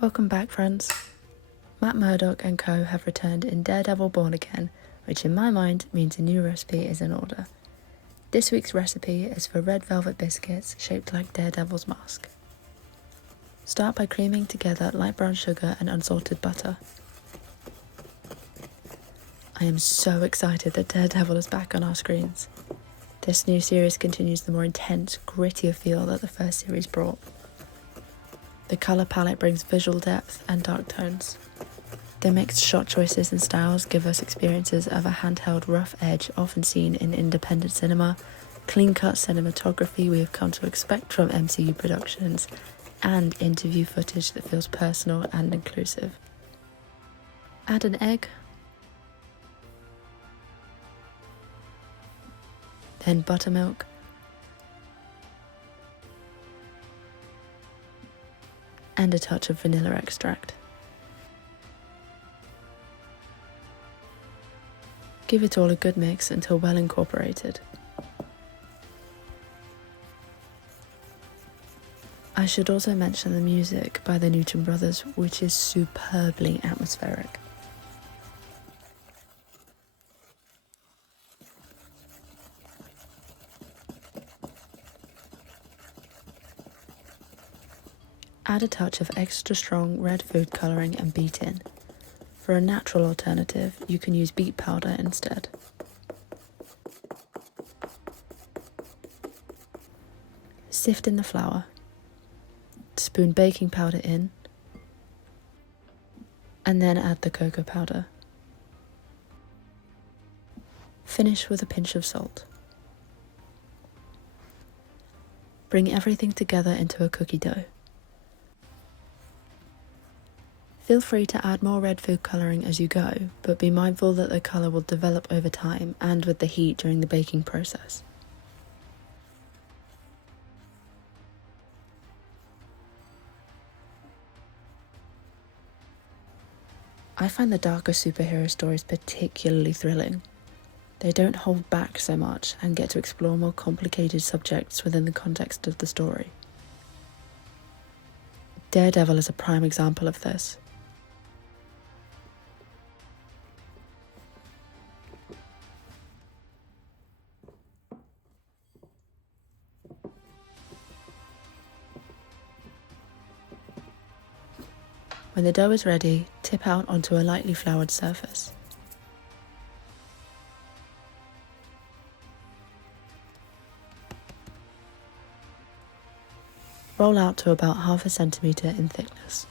Welcome back, friends. Matt Murdock and co have returned in Daredevil Born Again, which in my mind means a new recipe is in order. This week's recipe is for red velvet biscuits shaped like Daredevil's mask. Start by creaming together light brown sugar and unsalted butter. I am so excited that Daredevil is back on our screens. This new series continues the more intense, grittier feel that the first series brought. The colour palette brings visual depth and dark tones. The mixed shot choices and styles give us experiences of a handheld rough edge often seen in independent cinema, clean-cut cinematography we have come to expect from MCU productions, and interview footage that feels personal and inclusive. Add an egg, then buttermilk, and a touch of vanilla extract. Give it all a good mix until well incorporated. I should also mention the music by the Newton Brothers, which is superbly atmospheric. Add a touch of extra strong red food colouring and beat in. For a natural alternative, you can use beet powder instead. Sift in the flour. Spoon baking powder in, and then add the cocoa powder. Finish with a pinch of salt. Bring everything together into a cookie dough. Feel free to add more red food colouring as you go, but be mindful that the colour will develop over time and with the heat during the baking process. I find the darker superhero stories particularly thrilling. They don't hold back so much and get to explore more complicated subjects within the context of the story. Daredevil is a prime example of this. When the dough is ready, tip out onto a lightly floured surface. Roll out to about 1/2 centimetre in thickness.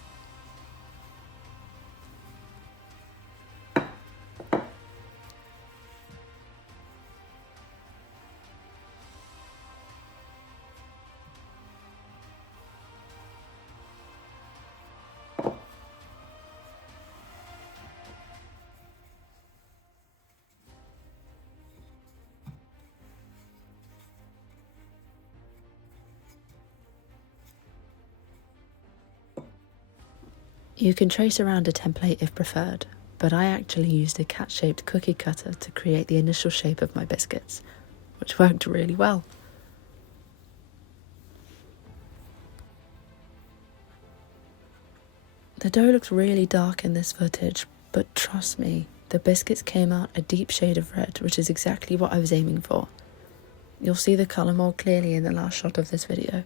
You can trace around a template if preferred, but I actually used a cat-shaped cookie cutter to create the initial shape of my biscuits, which worked really well. The dough looks really dark in this footage, but trust me, the biscuits came out a deep shade of red, which is exactly what I was aiming for. You'll see the colour more clearly in the last shot of this video.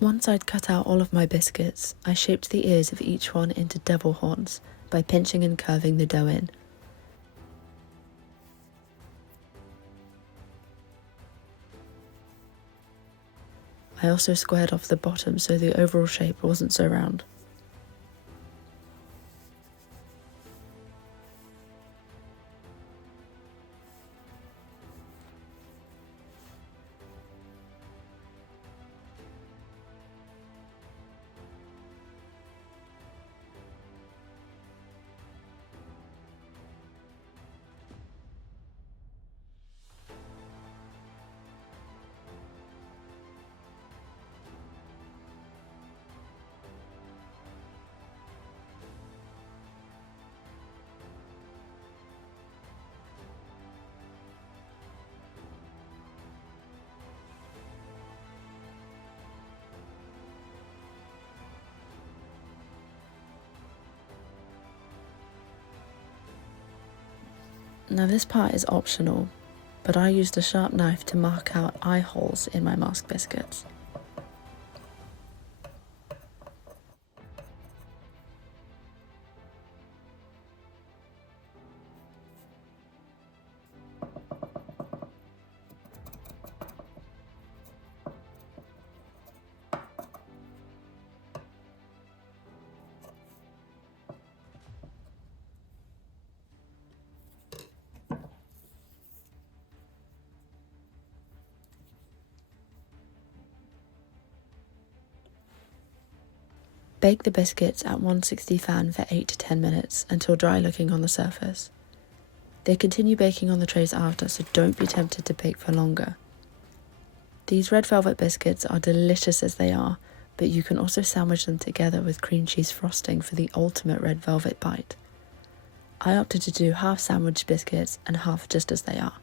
Once I'd cut out all of my biscuits, I shaped the ears of each one into devil horns by pinching and curving the dough in. I also squared off the bottom so the overall shape wasn't so round. Now this part is optional, but I used a sharp knife to mark out eye holes in my mask biscuits. Bake the biscuits at 160 fan for 8 to 10 minutes until dry looking on the surface. They continue baking on the trays after, so don't be tempted to bake for longer. These red velvet biscuits are delicious as they are, but you can also sandwich them together with cream cheese frosting for the ultimate red velvet bite. I opted to do half sandwich biscuits and half just as they are.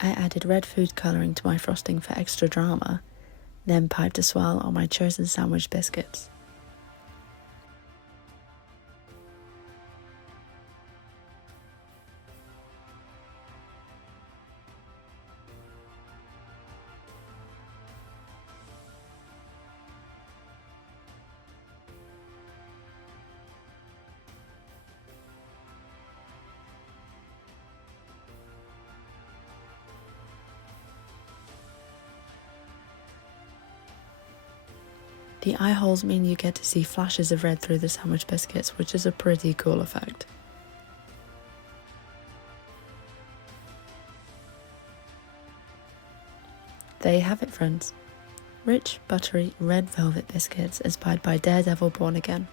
I added red food colouring to my frosting for extra drama, then piped a swirl on my chosen sandwich biscuits. The eye holes mean you get to see flashes of red through the sandwich biscuits, which is a pretty cool effect. There you have it, friends. Rich, buttery, red velvet biscuits inspired by Daredevil Born Again.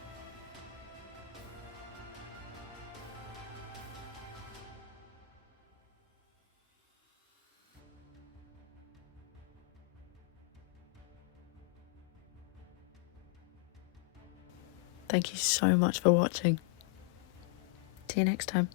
Thank you so much for watching. See you next time.